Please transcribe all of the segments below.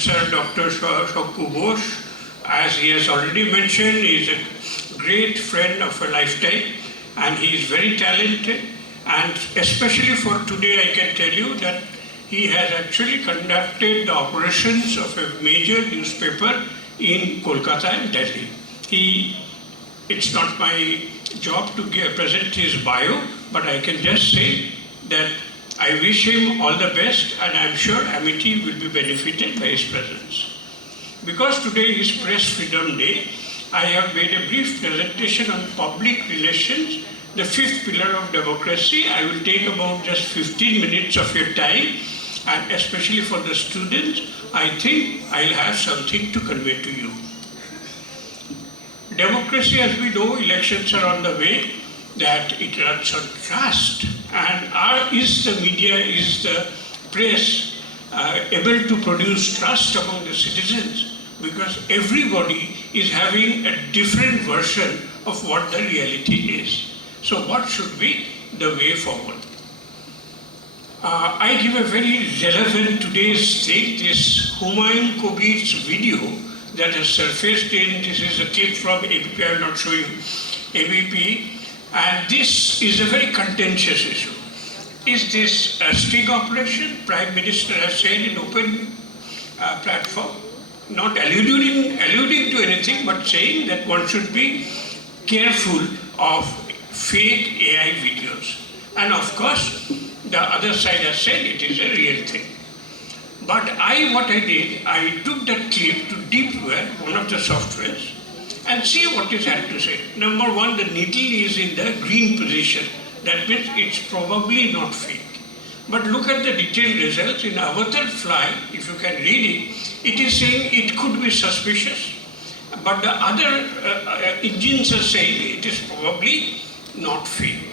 Professor Dr. Shokku Ghosh, as he has already mentioned, is a great friend of a lifetime, and he is very talented. And especially for today, I can tell you that he has actually conducted the operations of a major newspaper in Kolkata and Delhi. It's not my job to present his bio, but I can just say that I wish him all the best, and I'm sure Amity will be benefited by his presence. Because today is Press Freedom Day, I have made a brief presentation on public relations, the fifth pillar of democracy. I will take about just 15 minutes of your time, and especially for the students, I think I'll have something to convey to you. Democracy, as we know, elections are on the way, that it runs on trust. And is the media, is the press able to produce trust among the citizens? Because everybody is having a different version of what the reality is. So what should be the way forward? I give a very relevant today's thing, this Humayun Kabir's video that has surfaced this is a clip from ABP, I will not show you, ABP, and this is a very contentious issue. Is this a sting operation? Prime Minister has said in open platform, not alluding to anything, but saying that one should be careful of fake AI videos. And of course, the other side has said it is a real thing. But what I did, I took that clip to Deepware, one of the softwares, and see what it had to say. Number one, the needle is in the green position. That means it's probably not fake. But look at the detailed results. In Avatar Fly, if you can read it, it is saying it could be suspicious. But the other engines are saying it is probably not fake.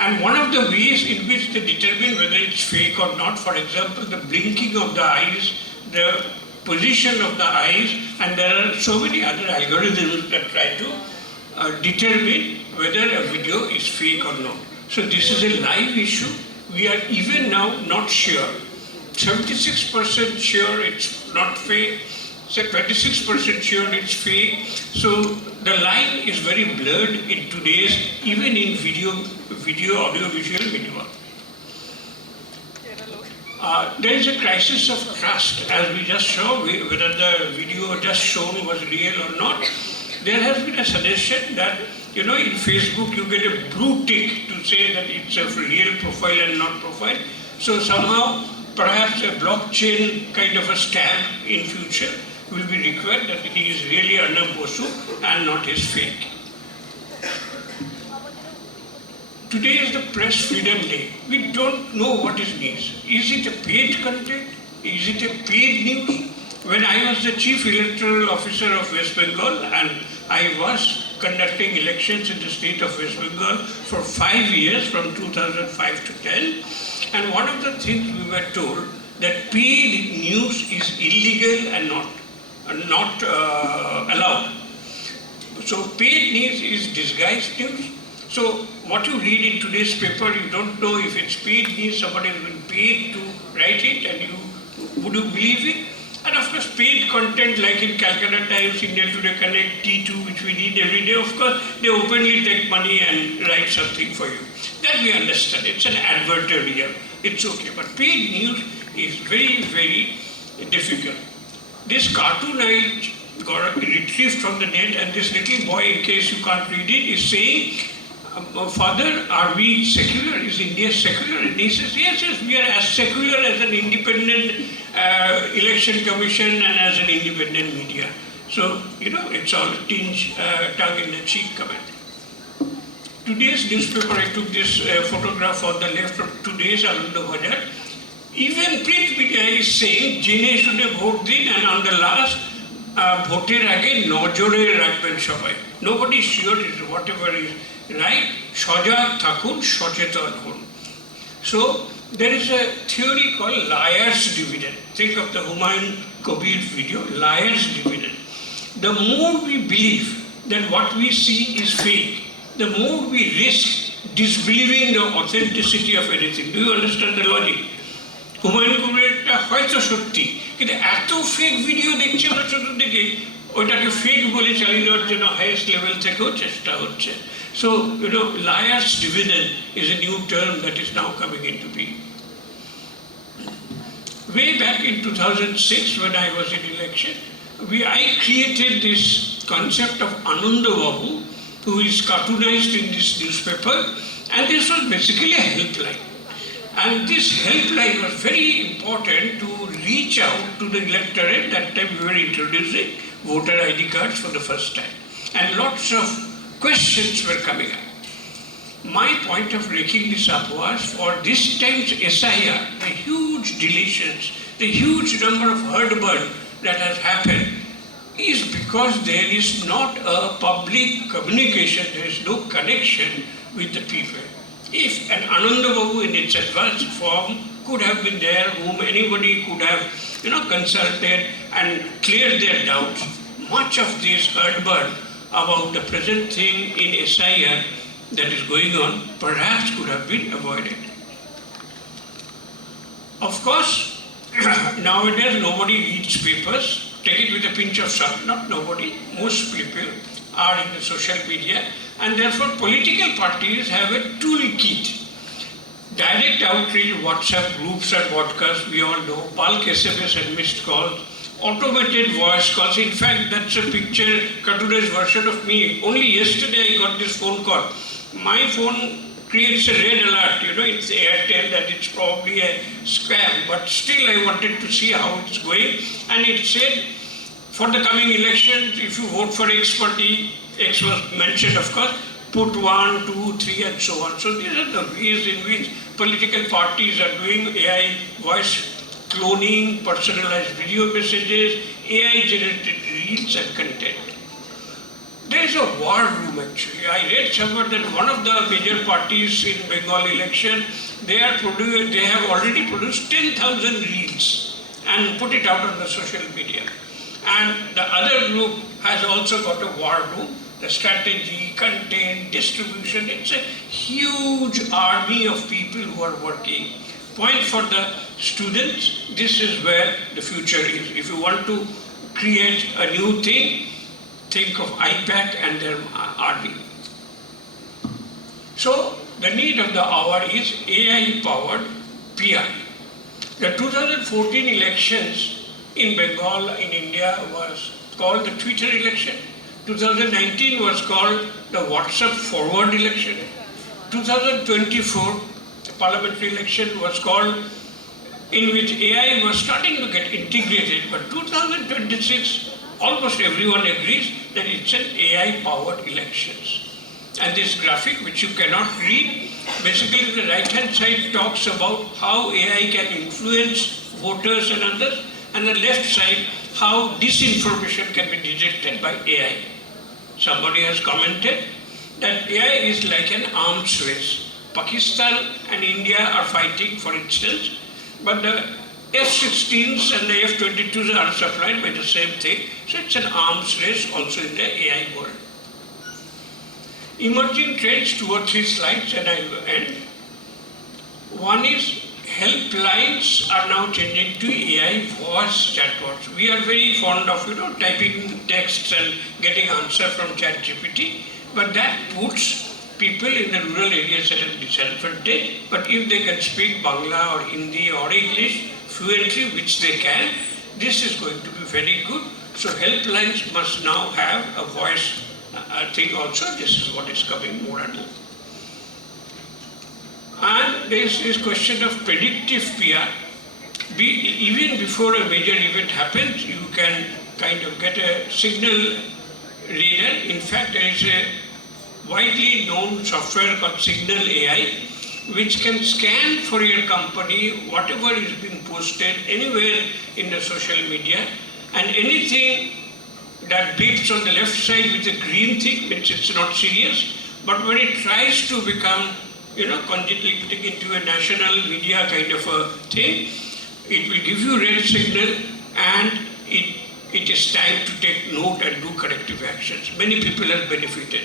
And one of the ways in which they determine whether it's fake or not, for example, the blinking of the eyes, the position of the eyes, and there are so many other algorithms that try to determine whether a video is fake or not. So this is a live issue. We are even now not sure. 76% sure it's not fake, so 26% sure it's fake. So the line is very blurred in today's, even in video, audio, visual media. There is a crisis of trust, as we just saw, whether the video just shown was real or not. There has been a suggestion that, in Facebook you get a blue tick to say that it's a real profile and not profile. So somehow, perhaps a blockchain kind of a stamp in future will be required that he is really Arnab Bosu and not his fake. Today is the Press Freedom Day. We don't know what is news. Is it a paid content? Is it a paid news? When I was the Chief Electoral Officer of West Bengal and I was conducting elections in the state of West Bengal for 5 years, from 2005 to 10, and one of the things we were told that paid news is illegal and not allowed. So paid news is disguised news. So what you read in today's paper, you don't know if it's paid news, somebody has been paid to write it, and would you believe it? And of course, paid content like in Calcutta Times, India Today Connect, T2, which we read every day, of course, they openly take money and write something for you. That we understand. It's an advertorial. It's okay. But paid news is very, very difficult. This cartoon I got retrieved from the net, and this little boy, in case you can't read it, is saying, Father, are we secular? Is India secular? And he says, yes, we are as secular as an independent election commission and as an independent media. So, it's all tongue in the cheek comment. Today's newspaper, I took this photograph on the left from today's Ananda Bajar. Even print media is saying, Jene should vote din, and on the last, voter age nojore rakhben shobai. Nobody is sure whatever is right, সজাগ থাকুন, সচেতন হন. So there is a theory called liar's dividend. Think of the Humayun Kabir video, liar's dividend. The more we believe that what we see is fake, the more we risk disbelieving the authenticity of anything. Do you understand the logic? Humayun Kabirটা হয়তো সত্যি, কিন্তু এত fake video দেখছি আমরা চতুর্দিকে, ওইটাকে fake বলে চালিয়ে দেওয়ার জন্য হাইয়েস্ট লেভেল থেকেও চেষ্টা হচ্ছে। So, liar's dividend is a new term that is now coming into being. Way back in 2006, when I was in election, I created this concept of Ananda Babu, who is cartoonized in this newspaper, and this was basically a helpline. And this helpline was very important to reach out to the electorate. That time we were introducing voter ID cards for the first time. And lots of questions were coming up. My point of breaking this up was, for this time's SIR, the huge deletions, the huge number of herd burn that has happened is because there is not a public communication, there is no connection with the people. If an Ananda Babu in its advanced form could have been there, whom anybody could have consulted and cleared their doubts, much of this herd burn about the present thing in SIR that is going on perhaps could have been avoided. Of course, nowadays nobody reads papers. Take it with a pinch of salt. Not nobody, most people are in the social media, and therefore political parties have a toolkit. Direct outreach, WhatsApp groups and podcasts, we all know, bulk SMS and missed calls, automated voice calls. In fact, that's a picture, cartoonized version of me. Only yesterday I got this phone call. My phone creates a red alert, it's Airtel, that it's probably a scam, but still I wanted to see how it's going. And it said, for the coming elections, if you vote for X party, X was mentioned of course, put 1, 2, 3 and so on. So these are the ways in which political parties are doing AI voice cloning, personalized video messages, AI generated reels and content. There is a war room actually. I read somewhere that one of the major parties in Bengal election, they have already produced 10,000 reels and put it out on the social media. And the other group has also got a war room, the strategy, content, distribution. It's a huge army of people who are working. Point for the students, this is where the future is. If you want to create a new thing, think of IPAC and their RD. So the need of the hour is AI-powered PR. The 2014 elections in Bengal, in India, was called the Twitter election. 2019 was called the WhatsApp forward election. 2024, the parliamentary election was called, in which AI was starting to get integrated, but 2026, almost everyone agrees that it's an AI-powered elections. And this graphic, which you cannot read, basically the right-hand side talks about how AI can influence voters and others, and the left side, how disinformation can be detected by AI. Somebody has commented that AI is like an arms race. Pakistan and India are fighting, for instance, but the F-16s and the F-22s are supplied by the same thing. So it's an arms race also in the AI world. Emerging trends, 2 or 3 slides and I will end. One is helplines are now changing to AI voice chatbots. We are very fond of, typing texts and getting answer from ChatGPT, but that puts people in the rural areas at a disadvantage. But if they can speak Bangla or Hindi or English fluently, which they can, this is going to be very good. So helplines must now have a voice thing also. This is what is coming more and more. And there is this question of predictive PR. Even before a major event happens, you can kind of get a signal reader. In fact, there is a widely known software called Signal AI, which can scan for your company whatever is being posted anywhere in the social media, and anything that beeps on the left side with a green thing means it's not serious. But when it tries to become conjugating into a national media kind of a thing, it will give you red signal, and it is time to take note and do corrective actions. Many people have benefited.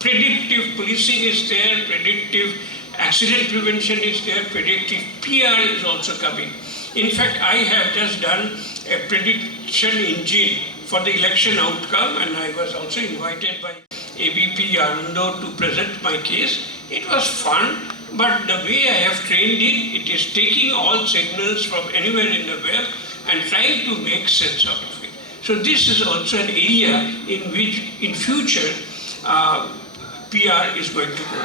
Predictive policing is there, predictive accident prevention is there, predictive PR is also coming. In fact, I have just done a a prediction engine for the election outcome, and I was also invited by ABP Anando to present my case. It was fun, but the way I have trained it, it is taking all signals from anywhere in the web and trying to make sense out of it. So this is also an area in which in future PR is going to go.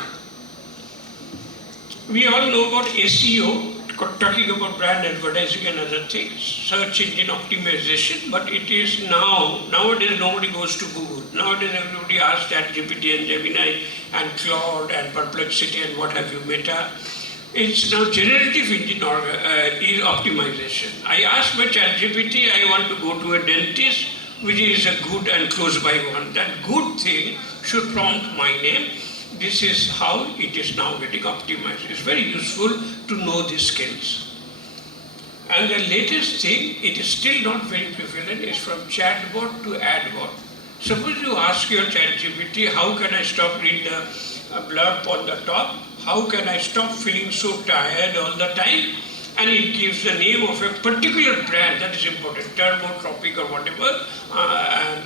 We all know about SEO, talking about brand advertising and other things, search engine optimization, but it is nowadays nobody goes to Google. Nowadays everybody asks ChatGPT and Gemini and Claude and Perplexity and what have you, Meta. It's now generative engine is optimization. I asked my ChatGPT, I want to go to a dentist, which is a good and close by one. That good thing should prompt my name. This is how it is now getting optimized. It's very useful to know these skills. And the latest thing, it is still not very prevalent, is from chatbot to adbot. Suppose you ask your ChatGPT, how can I stop reading the blurb on the top? How can I stop feeling so tired all the time? And it gives the name of a particular brand that is important, Thermotropic or whatever, and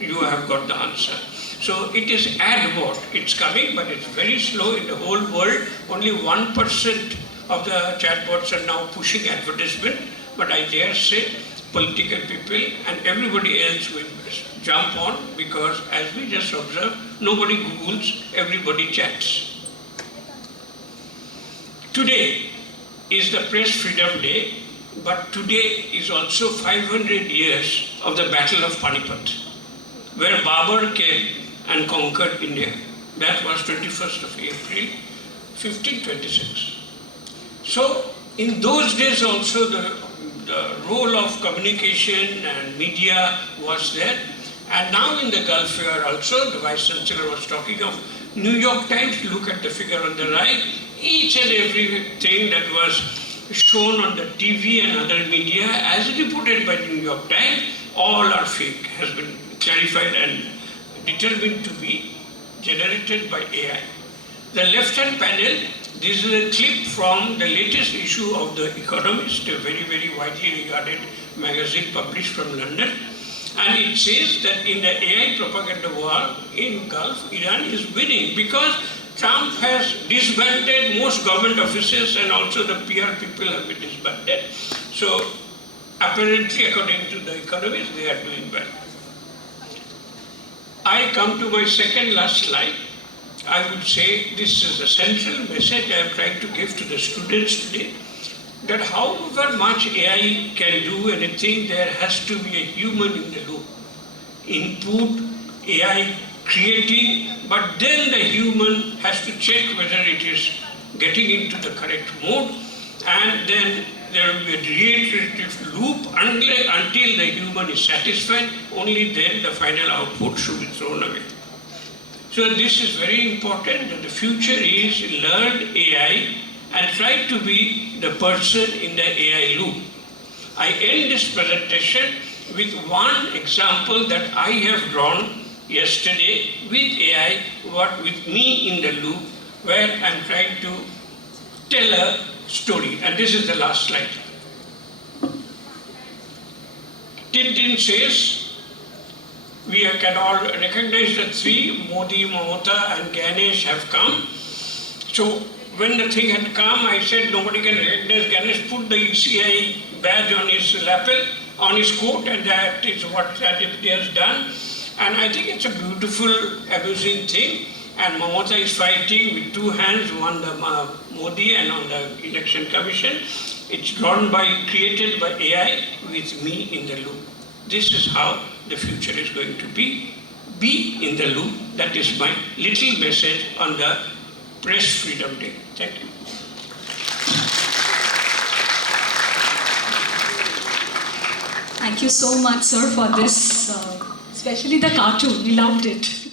you have got the answer. So it is adbot, it's coming, but it's very slow in the whole world. Only 1% of the chatbots are now pushing advertisement, but I dare say political people and everybody else will jump on, because as we just observed, nobody Googles, everybody chats. Today is the Press Freedom Day, but today is also 500 years of the Battle of Panipat, where Babur came and conquered India. That was 21st of April, 1526. So in those days also the role of communication and media was there. And now in the Gulf Fair also, the Vice Chancellor was talking of New York Times. Look at the figure on the right. Each and everything that was shown on the TV and other media as reported by New York Times, all are fake, has been clarified and determined to be generated by AI. The left-hand panel, this is a clip from the latest issue of The Economist, a very, very widely regarded magazine published from London. And it says that in the AI propaganda war in Gulf, Iran is winning because Trump has disbanded most government offices and also the PR people have been disbanded. So apparently, according to The Economist, they are doing well. I come to my second last slide. I would say this is the central message I am trying to give to the students today, that however much AI can do anything, there has to be a human in the loop. Input, AI creating, but then the human has to check whether it is getting into the correct mode, and then there will be a reiterative loop until the human is satisfied. Only then the final output should be thrown away. So this is very important, that the future is learn AI and try to be the person in the AI loop. I end this presentation with one example that I have drawn yesterday with AI, with me in the loop, where I'm trying to tell a story. And this is the last slide. Tintin says, we can all recognize the three, Modi, Mamata and Ganesh have come. So when the thing had come, I said nobody can recognize Ganesh, put the ECI badge on his lapel, on his coat, and that is what Aditya has done. And I think it's a beautiful, amusing thing. And Mamata is fighting with two hands on the Modi and on the Election Commission. It's created by AI with me in the loop. This is how the future is going to be. Be in the loop. That is my little message on the Press Freedom Day. Thank you. Thank you so much, sir, for this, especially the cartoon. We loved it.